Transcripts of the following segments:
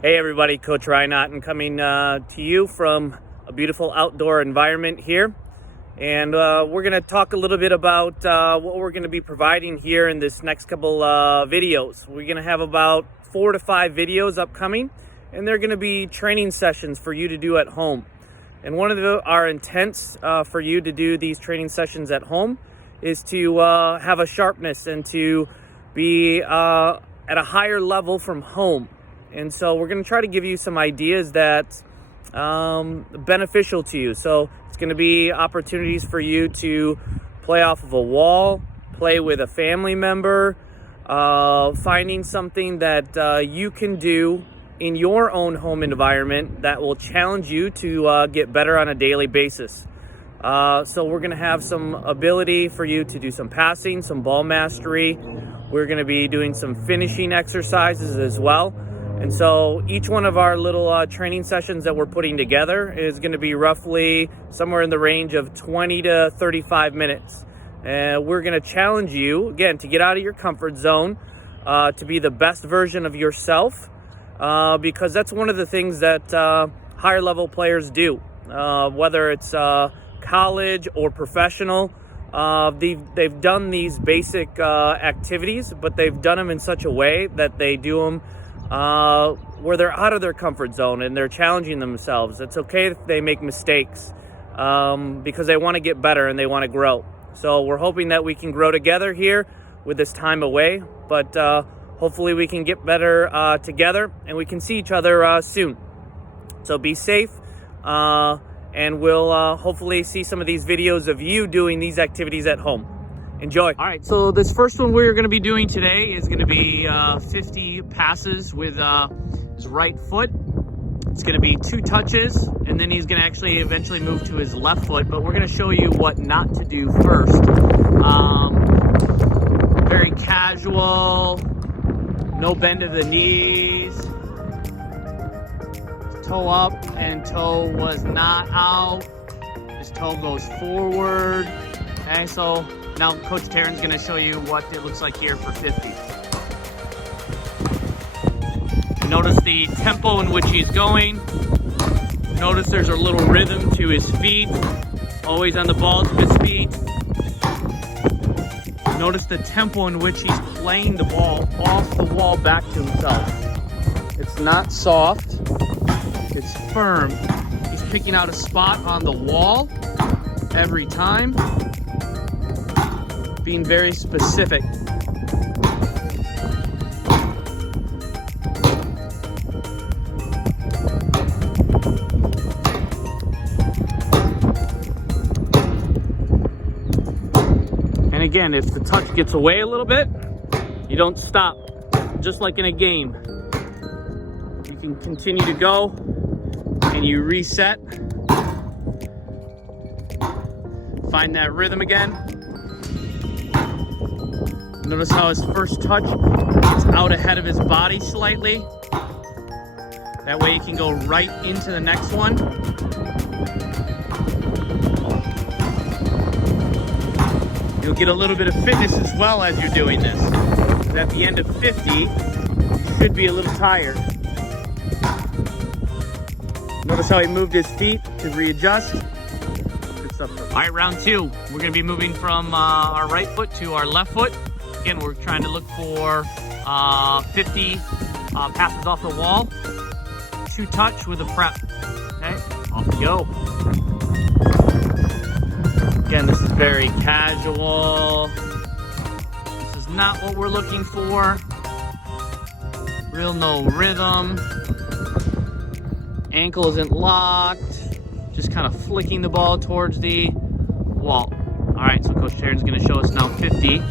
Hey everybody, Coach Ryan Otten coming to you from a beautiful outdoor environment here. And we're going to talk a little bit about what we're going to be providing here in this next couple videos. We're going to have about 4 to 5 videos upcoming, and they're going to be training sessions for you to do at home. And one of our intents for you to do these training sessions at home is to have a sharpness and to be at a higher level from home. And so we're going to try to give you some ideas that beneficial to you. So it's going to be opportunities for you to play off of a wall, play with a family member, finding something that you can do in your own home environment that will challenge you to get better on a daily basis. So we're going to have some ability for you to do some passing, some ball mastery. We're going to be doing some finishing exercises as well. And so each one of our little training sessions that we're putting together is going to be roughly somewhere in the range of 20 to 35 minutes. And we're going to challenge you, again, to get out of your comfort zone, to be the best version of yourself, because that's one of the things that higher level players do, whether it's college or professional. They've done these basic activities, but they've done them in such a way that they do them where they're out of their comfort zone and they're challenging themselves. It's okay if they make mistakes because they want to get better and they want to grow. So we're hoping that we can grow together here with this time away, but hopefully we can get better together and we can see each other soon. So be safe, and we'll hopefully see some of these videos of you doing these activities at home. Enjoy. All right, so this first one we're going to be doing today is going to be 50 passes with his right foot. It's going to be 2 touches, and then he's going to actually eventually move to his left foot, but we're going to show you what not to do first. Very casual, no bend of the knees, toe up, and toe was not out. His toe goes forward. Okay, so now Coach Taryn's going to show you what it looks like here for 50. Notice the tempo in which he's going. Notice there's a little rhythm to his feet, always on the balls of his feet. Notice the tempo in which he's playing the ball off the wall back to himself. It's not soft, it's firm. He's picking out a spot on the wall every time, being very specific. And again, if the touch gets away a little bit, you don't stop. Just like in a game, you can continue to go and you reset. Find that rhythm again. Notice how his first touch is out ahead of his body slightly. That way he can go right into the next one. You'll get a little bit of fitness as well as you're doing this. At the end of 50, you should be a little tired. Notice how he moved his feet to readjust. Good stuff. All right, round 2. We're gonna be moving from our right foot to our left foot. Again, we're trying to look for 50 passes off the wall, 2 touch with a prep. Okay, off we go. Again, this is very casual. This is not what we're looking for. Real no rhythm. Ankle isn't locked. Just kind of flicking the ball towards the wall. All right, so Coach Sharon's gonna show us now 50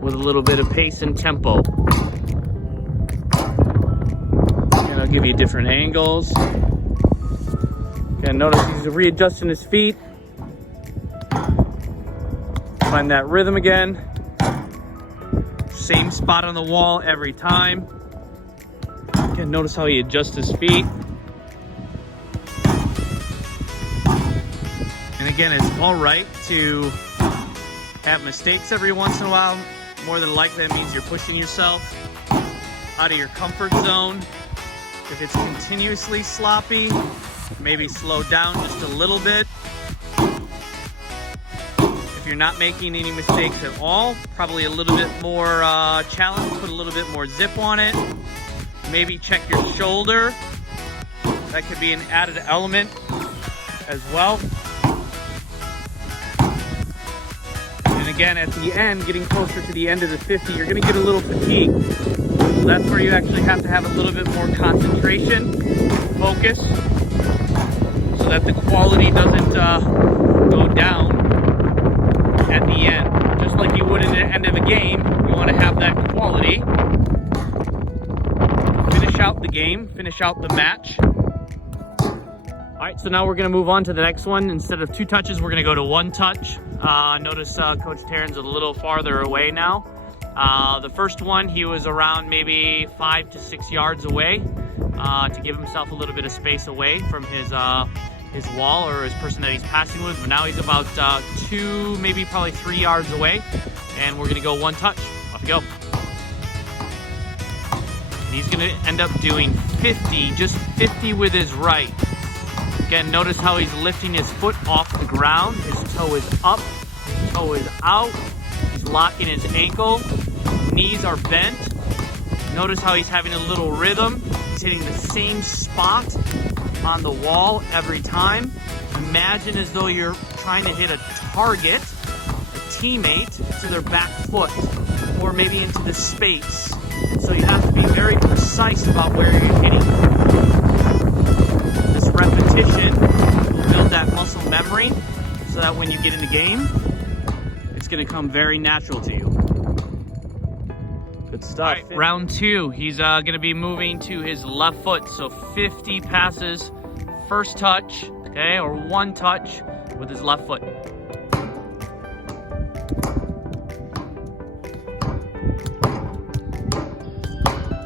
with a little bit of pace and tempo. And I'll give you different angles. Again, notice he's readjusting his feet. Find that rhythm again. Same spot on the wall every time. Again, notice how he adjusts his feet. And again, it's all right to have mistakes every once in a while. More than likely, that means you're pushing yourself out of your comfort zone. If it's continuously sloppy, maybe slow down just a little bit. If you're not making any mistakes at all, probably a little bit more challenge, put a little bit more zip on it. Maybe check your shoulder. That could be an added element as well. And again, at the end, getting closer to the end of the 50, you're gonna get a little fatigue. So that's where you actually have to have a little bit more concentration, focus, so that the quality doesn't go down at the end. Just like you would at the end of a game, you wanna have that quality. Finish out the game, finish out the match. All right, so now we're gonna move on to the next one. Instead of 2 touches, we're gonna go to 1 touch. Notice Coach Taryn's a little farther away now. The first one, he was around maybe 5 to 6 yards away to give himself a little bit of space away from his wall or his person that he's passing with. But now he's about 2, maybe probably 3 yards away, and we're gonna go 1 touch. Off you go. And he's gonna end up doing 50, just 50 with his right. Again, notice how he's lifting his foot off the ground. His toe is up, his toe is out. He's locking his ankle. Knees are bent. Notice how he's having a little rhythm. He's hitting the same spot on the wall every time. Imagine as though you're trying to hit a target, a teammate, to their back foot, or maybe into the space. So you have to be very precise about where you're hitting. This repetition will build that muscle memory so that when you get in the game, it's going to come very natural to you. Good stuff. All right, round 2, he's going to be moving to his left foot. So 50 passes, first touch, okay, or 1 touch with his left foot.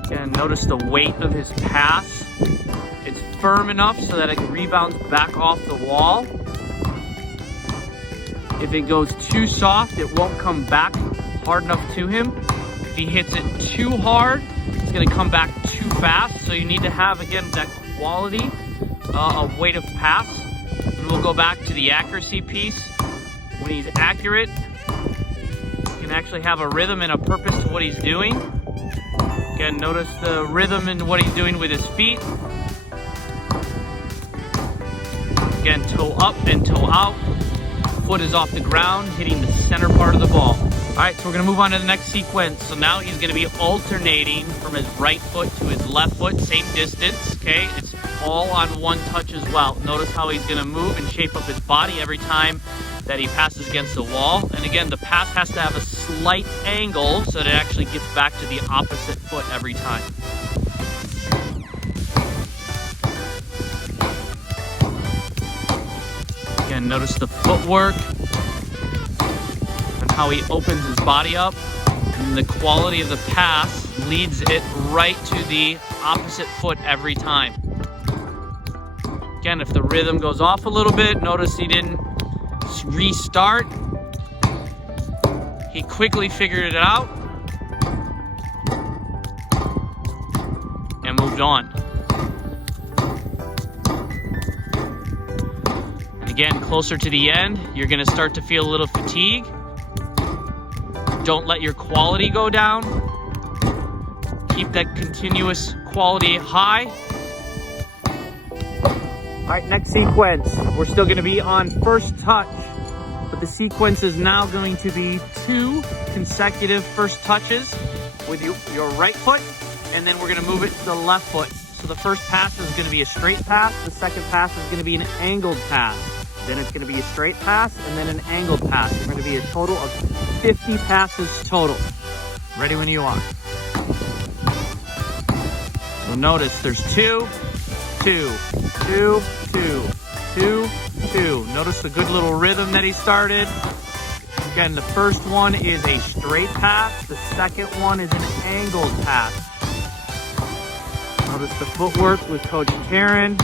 Again, notice the weight of his pass. It's firm enough so that it rebounds back off the wall. If it goes too soft, it won't come back hard enough to him. If he hits it too hard, it's gonna come back too fast. So you need to have, again, that quality of weight of pass. And we'll go back to the accuracy piece. When he's accurate, he can actually have a rhythm and a purpose to what he's doing. Again, notice the rhythm in what he's doing with his feet. Again, toe up and toe out. Foot is off the ground, hitting the center part of the ball. All right, so we're gonna move on to the next sequence. So now he's gonna be alternating from his right foot to his left foot, same distance, okay? It's all on 1 touch as well. Notice how he's gonna move and shape up his body every time that he passes against the wall. And again, the pass has to have a slight angle so that it actually gets back to the opposite foot every time. Again, notice the footwork and how he opens his body up. And the quality of the pass leads it right to the opposite foot every time. Again, if the rhythm goes off a little bit, notice he didn't restart. He quickly figured it out and moved on. Again, closer to the end, you're gonna start to feel a little fatigue. Don't let your quality go down. Keep that continuous quality high. All right, next sequence. We're still gonna be on first touch, but the sequence is now going to be 2 consecutive first touches with your right foot, and then we're gonna move it to the left foot. So the first pass is gonna be a straight pass, the second pass is gonna be an angled pass. Then it's gonna be a straight pass and then an angled pass. It's gonna be a total of 50 passes total. Ready when you are. So notice there's 2, 2, 2, 2, 2, 2. Notice the good little rhythm that he started. Again, the first one is a straight pass. The second one is an angled pass. Notice the footwork with Coach Taryn.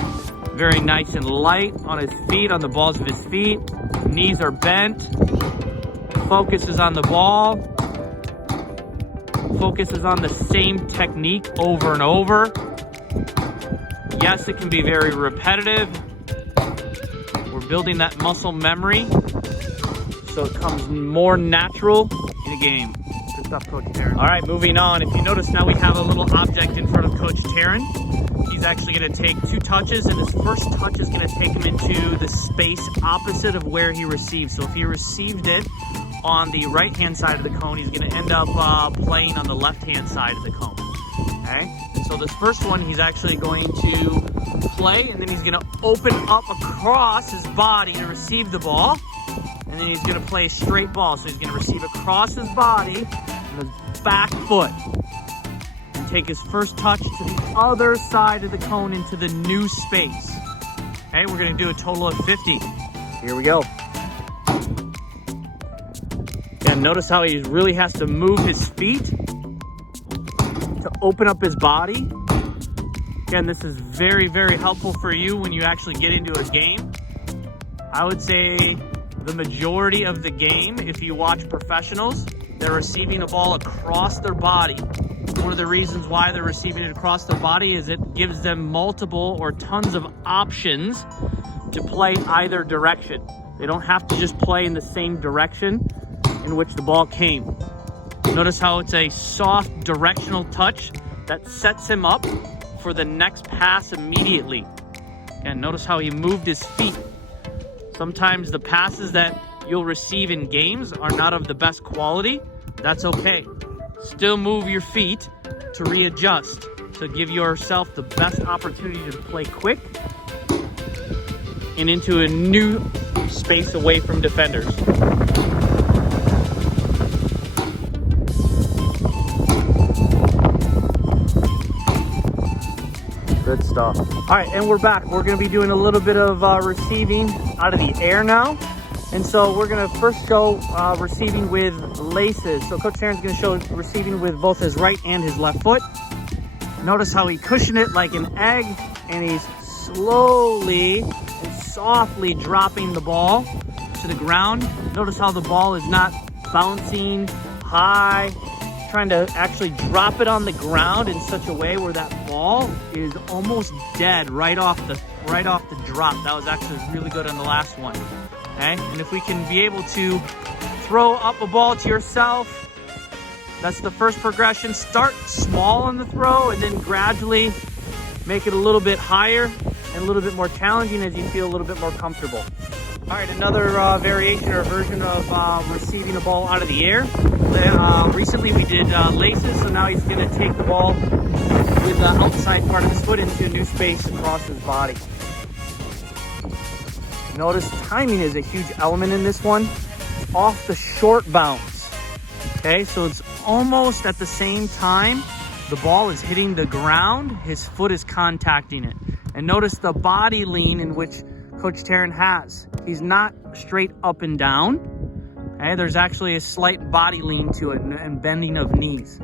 Very nice and light on his feet, on the balls of his feet. Knees are bent. Focus is on the ball. Focus is on the same technique over and over. Yes, it can be very repetitive. We're building that muscle memory so it comes more natural in a game. Good stuff, Coach Taryn. All right, moving on. If you notice now we have a little object in front of Coach Taryn. He's actually going to take 2 touches, and his first touch is going to take him into the space opposite of where he received. So if he received it on the right-hand side of the cone, he's going to end up playing on the left-hand side of the cone. Okay? And so this first one, he's actually going to play, and then he's going to open up across his body to receive the ball. And then he's going to play a straight ball. So he's going to receive across his body and his back foot. And take his first touch to the other side of the cone into the new space. Okay, we're going to do a total of 50. Here we go. And notice how he really has to move his feet to open up his body. Again, this is very, very helpful for you when you actually get into a game. I would say the majority of the game, if you watch professionals, they're receiving a ball across their body. One of the reasons why they're receiving it across their body is it gives them multiple or tons of options to play either direction. They don't have to just play in the same direction in which the ball came. Notice how it's a soft directional touch that sets him up for the next pass immediately. And notice how he moved his feet. Sometimes the passes that you'll receive in games are not of the best quality. That's okay. Still move your feet to readjust, to give yourself the best opportunity to play quick and into a new space away from defenders. Good stuff. All right, and we're back. We're going to be doing a little bit of receiving out of the air now. And so we're going to first show receiving with laces. So Coach Taryn's going to show receiving with both his right and his left foot. Notice how he cushioned it like an egg, and he's slowly and softly dropping the ball to the ground. Notice how the ball is not bouncing high, trying to actually drop it on the ground in such a way where that ball is almost dead right off the drop. That was actually really good on the last one. Okay? And if we can be able to throw up a ball to yourself, that's the first progression. Start small on the throw and then gradually make it a little bit higher and a little bit more challenging as you feel a little bit more comfortable. All right, another variation or version of receiving a ball out of the air. Recently we did laces, so now he's going to take the ball with the outside part of his foot into a new space across his body. Notice timing is a huge element in this one. It's off the short bounce. Okay, so it's almost at the same time the ball is hitting the ground, his foot is contacting it. And notice the body lean in which Coach Taryn has. He's not straight up and down. Okay, there's actually a slight body lean to it and bending of knees.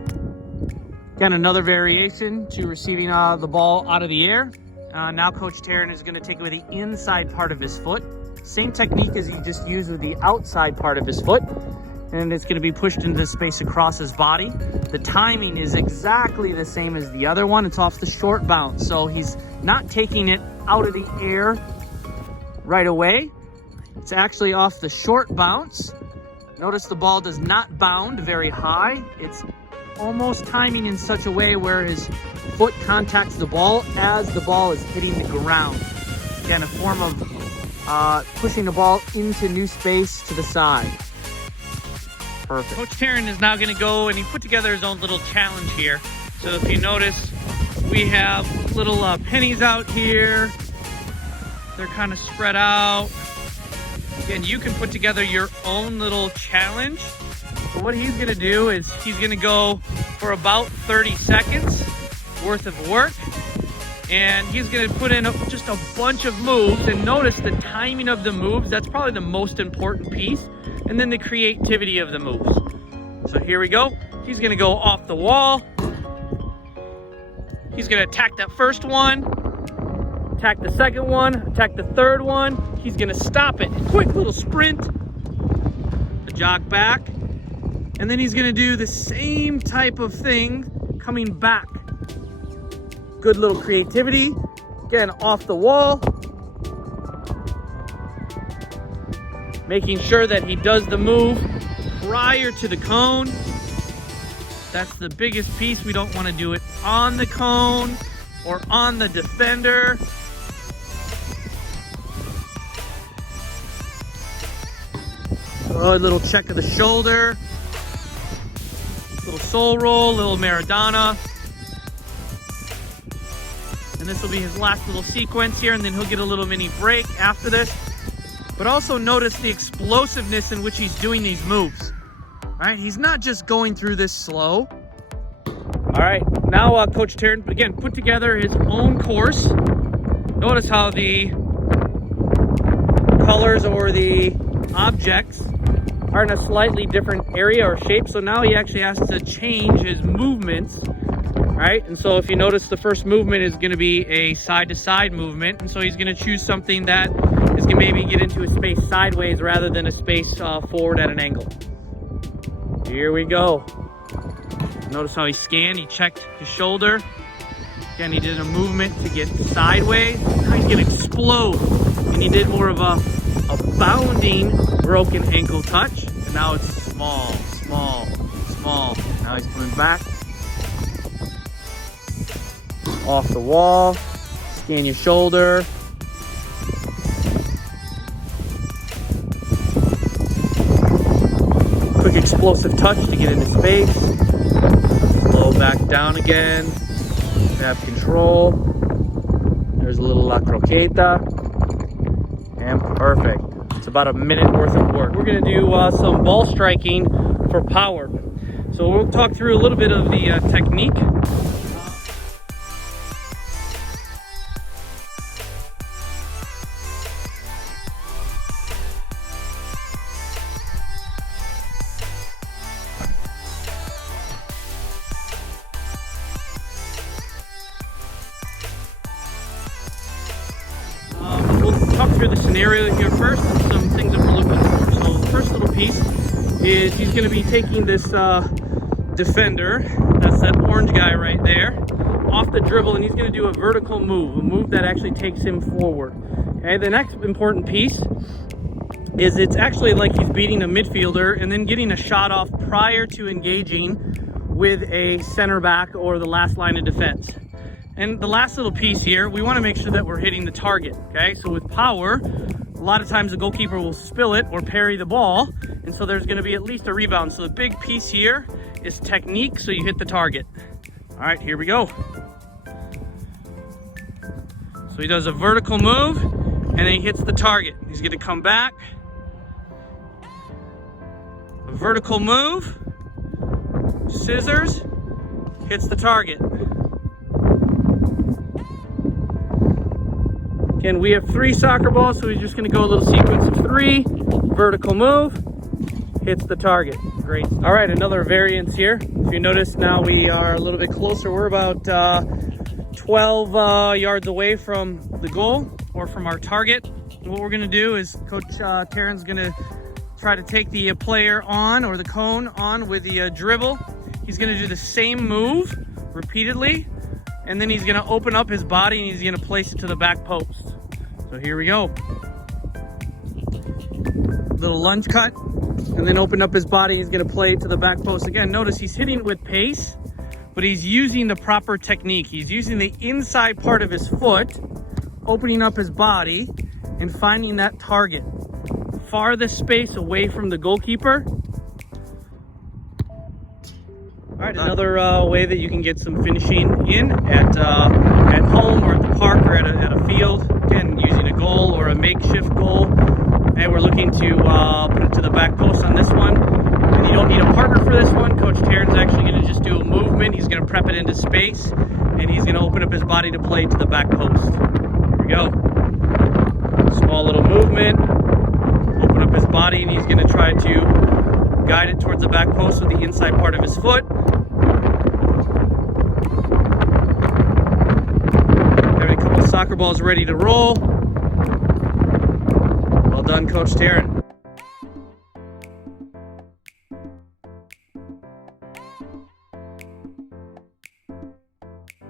Again, another variation to receiving the ball out of the air. Now Coach Taryn is going to take it with the inside part of his foot. Same technique as he just used with the outside part of his foot. And it's going to be pushed into the space across his body. The timing is exactly the same as the other one. It's off the short bounce. So he's not taking it out of the air right away. It's actually off the short bounce. Notice the ball does not bound very high. It's almost timing in such a way where his foot contacts the ball as the ball is hitting the ground. Again, a form of pushing the ball into new space to the side. Perfect. Coach Taryn is now going to go, and he put together his own little challenge here. So if you notice, we have little pennies out here. They're kind of spread out. Again, you can put together your own little challenge. But what he's going to do is he's going to go for about 30 seconds worth of work. And he's going to put in just a bunch of moves. And notice the timing of the moves. That's probably the most important piece. And then the creativity of the moves. So here we go. He's going to go off the wall. He's going to attack that first one. Attack the second one. Attack the third one. He's going to stop it. Quick little sprint. A jog back. And then he's going to do the same type of thing coming back. Good little creativity. Again, off the wall. Making sure that he does the move prior to the cone. That's the biggest piece. We don't want to do it on the cone or on the defender. Oh, a little check of the shoulder. Little soul roll, little Maradona. And this will be his last little sequence here, and then he'll get a little mini break after this. But also notice the explosiveness in which he's doing these moves. All right, he's not just going through this slow. All right, now Coach Taryn, again, put together his own course. Notice how the colors or the objects are in a slightly different area or shape. So now he actually has to change his movements, right? And so if you notice, the first movement is gonna be a side-to-side movement. And so he's gonna choose something that is gonna maybe get into a space sideways rather than a space forward at an angle. Here we go. Notice how he scanned, he checked his shoulder. Again, he did a movement to get sideways. Now he's gonna explode. And he did more of a bounding broken ankle touch. And now it's small, small, small. Now he's coming back. Off the wall, scan your shoulder. Quick explosive touch to get into space. Slow back down again. Grab control. There's a little La Croqueta. And perfect. It's about a minute worth of work. We're gonna do some ball striking for power. So we'll talk through a little bit of the technique. We'll talk through the scenario here first and some things that we're looking for. So the first little piece is he's going to be taking this defender, that's that orange guy right there, off the dribble, and he's going to do a vertical move, a move that actually takes him forward. Okay, the next important piece is it's actually like he's beating a midfielder and then getting a shot off prior to engaging with a center back or the last line of defense. And the last little piece here, we want to make sure that we're hitting the target, okay? So with power, a lot of times the goalkeeper will spill it or parry the ball, and so there's going to be at least a rebound. So the big piece here is technique, so you hit the target. All right, here we go. So he does a vertical move, and then he hits the target. He's going to come back. A vertical move, scissors, hits the target. Again, we have 3 soccer balls, so he's just gonna go a little sequence of 3. Vertical move, hits the target. Great. All right, another variance here. If you notice, now we are a little bit closer. We're about 12 yards away from the goal or from our target. And what we're gonna do is Coach Taryn's gonna try to take the player on, or the cone on, with the dribble. He's gonna do the same move repeatedly, and then he's gonna open up his body and he's gonna place it to the back post. So here we go. Little lunge cut, and then open up his body. He's gonna play it to the back post. Again, notice he's hitting with pace, but he's using the proper technique. He's using the inside part of his foot, opening up his body, and finding that target. Farthest space away from the goalkeeper. All right, another way that you can get some finishing in at home or at the park or at a field, again, using a goal or a makeshift goal. And we're looking to put it to the back post on this one. And you don't need a partner for this one. Coach Taryn's actually going to just do a movement. He's going to prep it into space, and he's going to open up his body to play to the back post. Here we go. Small little movement. Open up his body, and he's going to try to guide it towards the back post with the inside part of his foot. Having a couple of soccer balls ready to roll. Well done, Coach Taryn.